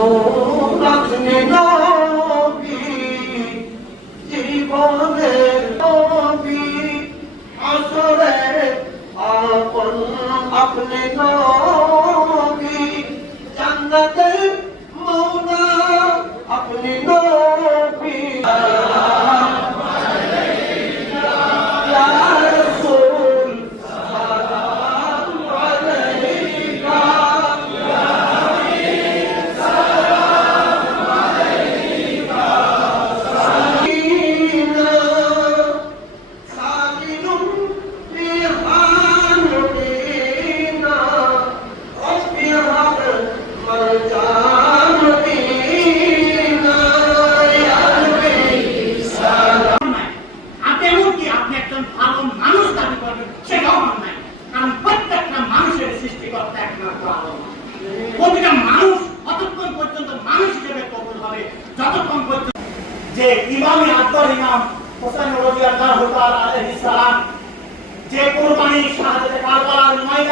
আপনি নবী জীবনের নবী আসরের আপন আপনি নবী জান্নাতের মওলা আপনি নবী প্রতিটা মানুষ অতক্ষণ পর্যন্ত মানুষ হিসেবে কবুল হবে যতক্ষণ পর্যন্ত যে ইমামে আকবর ইমাম হোসেন রাদিয়াল্লাহু তাআলা আলাইহিস সালাম যে কুরবানি শাহাদাতে কারবালার ময়দানে